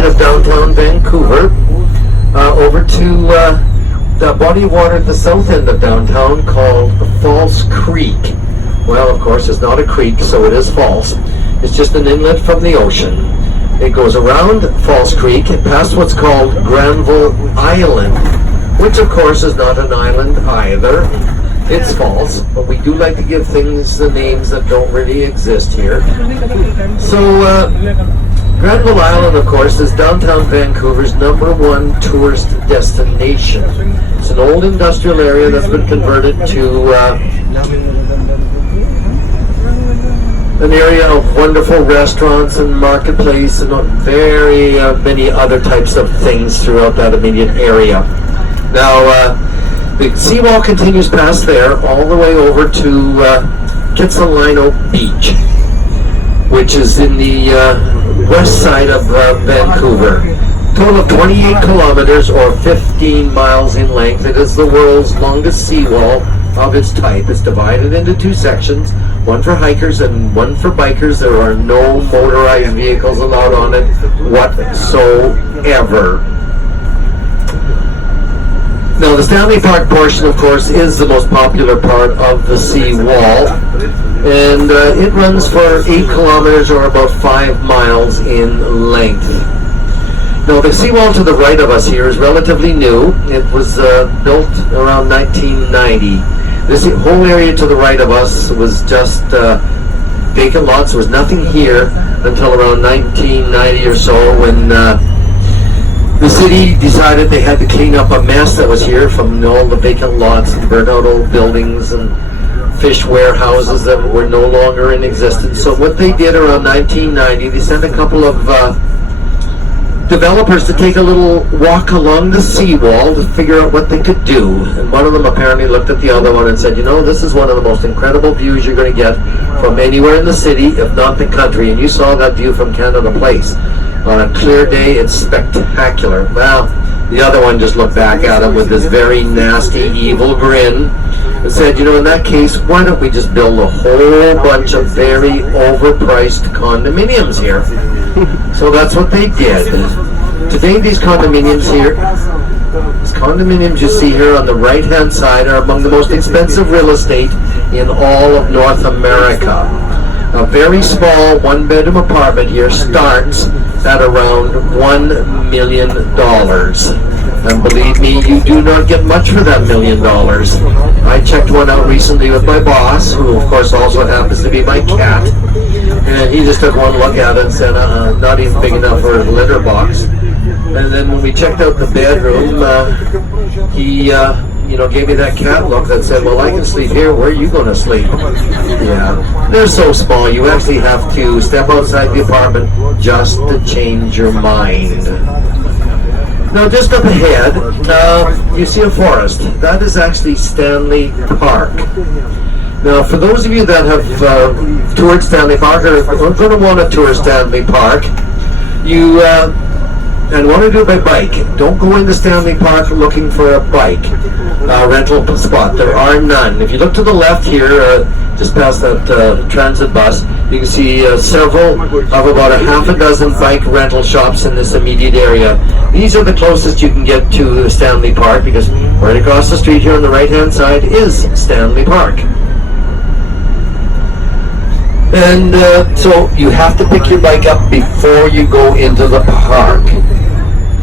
side of downtown Vancouver, over to the body of water at the south end of downtown called False Creek. Well, of course, it's not a creek, so it is false. It's just an inlet from the ocean. It goes around False Creek and past what's called Granville Island, which of course is not an island either. It's false, but we do like to give things the names that don't really exist here. So, Granville Island, of course, is downtown Vancouver's #1 tourist destination. It's an old industrial area that's been converted to an area of wonderful restaurants and marketplace and very many other types of things throughout that immediate area. Now, the seawall continues past there all the way over to Capilano Beach, which is in the west side of Vancouver. Total of 28 kilometers or 15 miles in length. It is the world's longest seawall of its type. It's divided into two sections, one for hikers and one for bikers. There are no motorized vehicles allowed on it whatsoever. Now, the Stanley Park portion, of course, is the most popular part of the seawall, and it runs for 8 kilometers or about 5 miles in length. Now, the seawall to the right of us here is relatively new. It was built around 1990. This whole area to the right of us was just vacant lots. There was nothing here until around 1990 or so, when the city decided they had to clean up a mess that was here from all the vacant lots and burnt out old buildings and fish warehouses that were no longer in existence. So what they did around 1990, they sent a couple of developers to take a little walk along the seawall to figure out what they could do. And one of them apparently looked at the other one and said, you know, this is one of the most incredible views you're going to get from anywhere in the city, if not the country. And you saw that view from Canada Place. On a clear day, it's spectacular. Well, the other one just looked back at him with this very nasty, evil grin and said, you know, in that case, why don't we just build a whole bunch of very overpriced condominiums here? So that's what they did. Today, these condominiums you see here on the right-hand side are among the most expensive real estate in all of North America. A very small one-bedroom apartment here starts at around $1 million. And believe me, you do not get much for that $1 million. I checked one out recently with my boss, who of course also happens to be my cat. And he just took one look at it and said, not even big enough for a litter box. And then when we checked out the bedroom, he gave me that cat look that said, well, I can sleep here. Where are you going to sleep? Yeah, they're so small. You actually have to step outside the apartment just to change your mind. Now, just up ahead, you see a forest. That is actually Stanley Park. Now, for those of you that have toured Stanley Park or are going to want to tour Stanley Park, you and want to do it by bike, don't go into Stanley Park looking for a bike rental spot. There are none. If you look to the left here, just past that transit bus, you can see several of about a half a dozen bike rental shops in this immediate area. These are the closest you can get to Stanley Park, because right across the street here on the right-hand side is Stanley Park. And so you have to pick your bike up before you go into the park.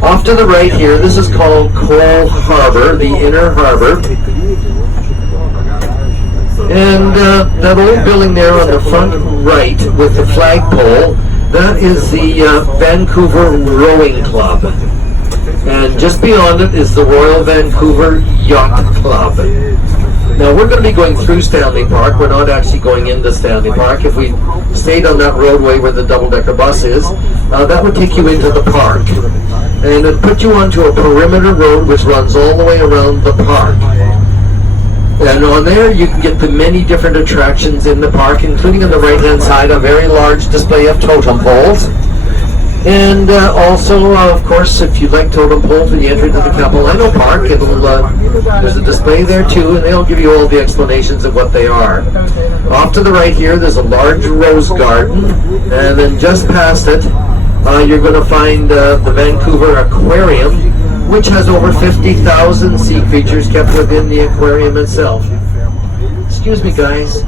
Off to the right here, this is called Cole Harbor, the inner harbor. And that old building there on the front right with the flagpole, that is the Vancouver Rowing Club. And just beyond it is the Royal Vancouver Yacht Club. Now, we're going to be going through Stanley Park. We're not actually going into Stanley Park. If we stayed on that roadway where the double-decker bus is, that would take you into the park. And it would put you onto a perimeter road which runs all the way around the park. And on there, you can get the many different attractions in the park, including on the right-hand side, a very large display of totem poles. And also, of course, if you like totem poles when you enter into the Capilano Park, there's a display there too, and they'll give you all the explanations of what they are. Off to the right here, there's a large rose garden, and then just past it you're going to find the Vancouver Aquarium, which has over 50,000 sea creatures kept within the aquarium itself. Excuse me, guys,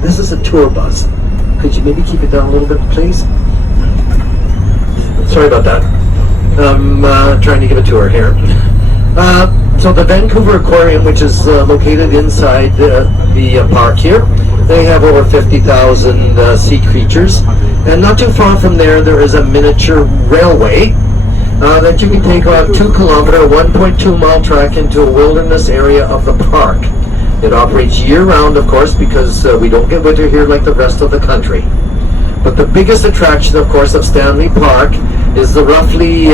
this is a tour bus. Could you maybe keep it down a little bit, please? Sorry about that. I'm trying to give a tour here. So the Vancouver Aquarium, which is located inside the park here, they have over 50,000 sea creatures. And not too far from there is a miniature railway that you can take on 2-kilometer, 1.2-mile track into a wilderness area of the park. It operates year-round, of course, because we don't get winter here like the rest of the country. But the biggest attraction, of course, of Stanley Park is the roughly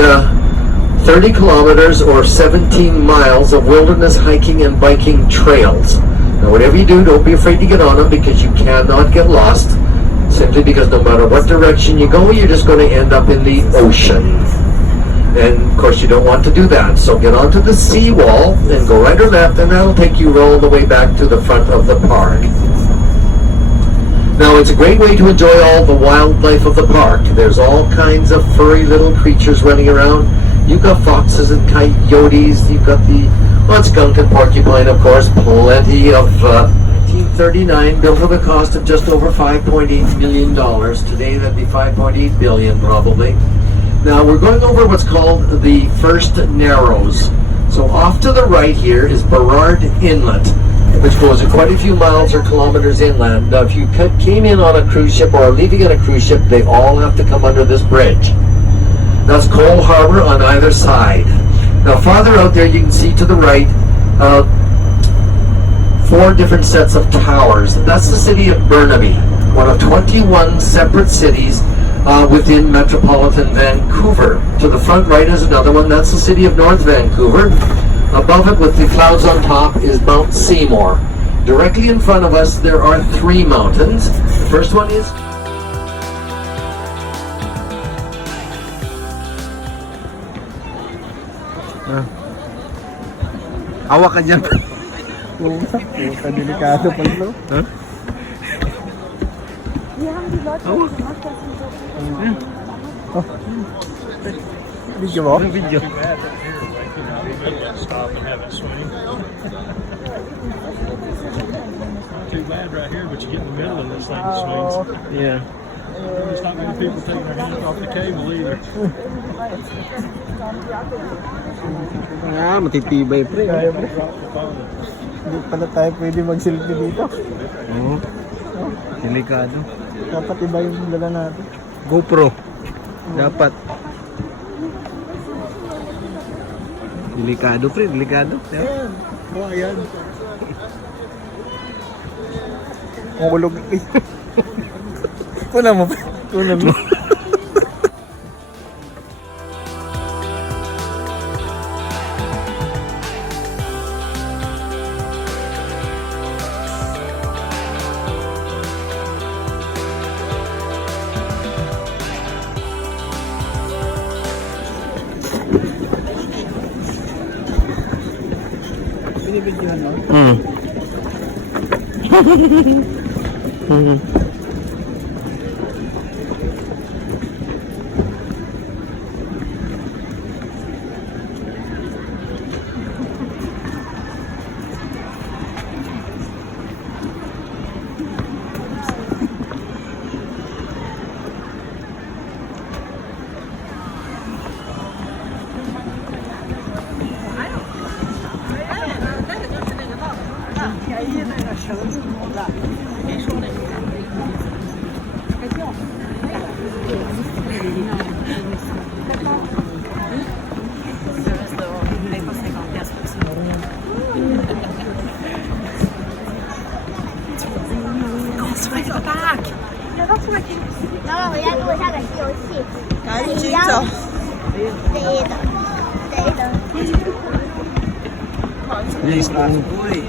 30 kilometers or 17 miles of wilderness hiking and biking trails. Now, whatever you do, don't be afraid to get on them because you cannot get lost. Simply because no matter what direction you go, you're just going to end up in the ocean. And of course you don't want to do that. So get onto the seawall and go right or left, and that'll take you all the way back to the front of the park. Now it's a great way to enjoy all the wildlife of the park. There's all kinds of furry little creatures running around. You've got foxes and coyotes. You've got the skunk and porcupine, of course. Plenty of 1939, built at a cost of just over $5.8 million. Today that'd be $5.8 billion probably. Now we're going over what's called the First Narrows. So off to the right here is Burrard Inlet, which goes quite a few miles or kilometers inland. Now if you came in on a cruise ship or are leaving on a cruise ship, they all have to come under this bridge. That's Cole Harbor on either side. Now farther out there you can see to the right 4 different sets of towers. That's the city of Burnaby, one of 21 separate cities within metropolitan Vancouver. To the front right is another one. That's the city of North Vancouver. Above it with the clouds on top is Mount Seymour. Directly in front of us there are 3 mountains. The first one is Awak ka dyan. Delikado pala, no? Huh? Awak. Oh. Video mo? Video. Too bad right here, but you get in the middle of this thing that swings. Yeah. There's not many people taking their hands off the cable either. Matitibay pre. Hindi pala tayo pwede mag-selfie dito. Oo. Delikado. Dapat iba yung dala natin. GoPro. Dapat. Delikado pre, delikado. Ayan. Oh, ayan. Kulog. Kuna mo. Kuna mo. Binibidyohan mo?妈妈，回家给我下载游戏。赶紧走。对的，对的。 Please, boy.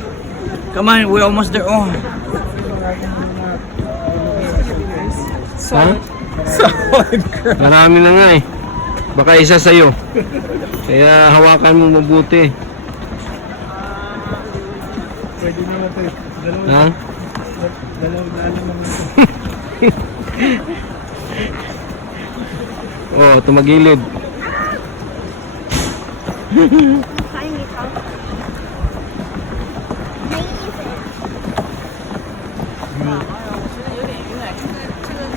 Come on, we're almost there. Oh. Ha? Marami na nga eh. Baka isa sa'yo. Kaya hawakan mo mabuti. Pwede naman ito. Ha? Dalawang naman ito. Oh, tumagilid. 传你长，没意思。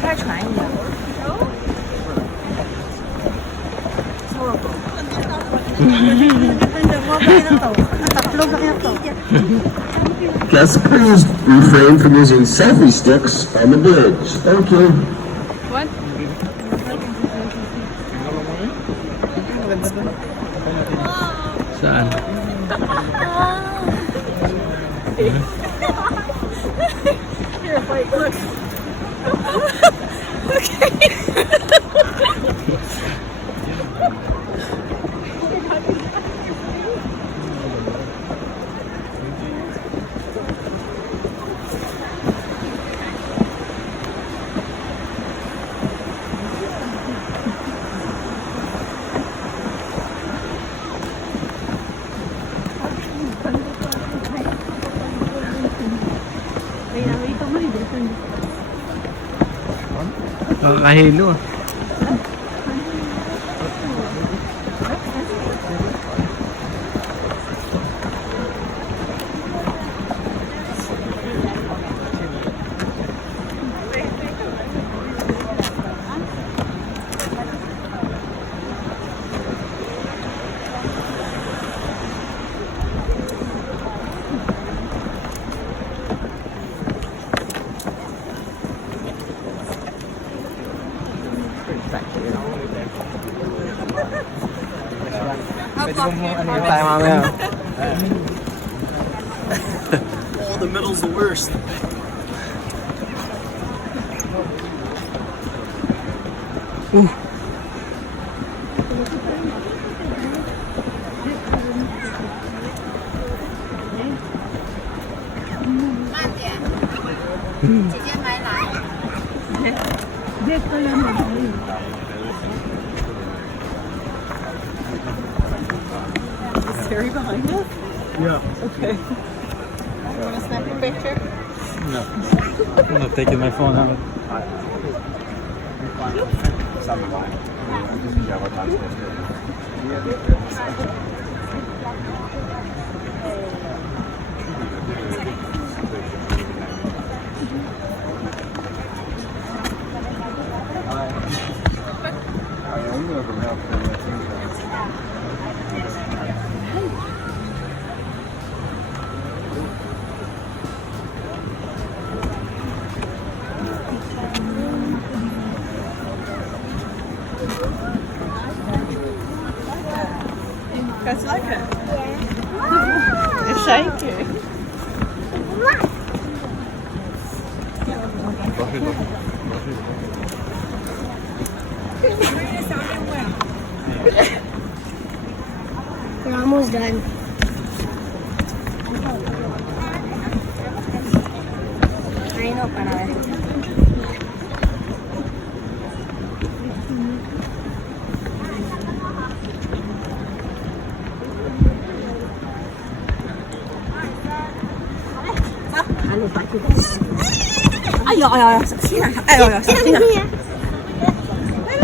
开船一样。跟着我不能走，打不能走。 Guests, please refrain from using selfie sticks on the bridge. Thank you. Saan? Here, wait, look. Nakakahilo ah. Pwede mo ano yung tayo mamaya. Oh, the middle's the worst. Is Harry behind us? Yeah. Okay. You want to snap a picture? No. I'm not taking my phone out. Guys like it? Yeah. It's shaking. We're almost done. I know, para ver. Ay, ay, ay, Sabrina. Ay, ay, Sabrina. Ay,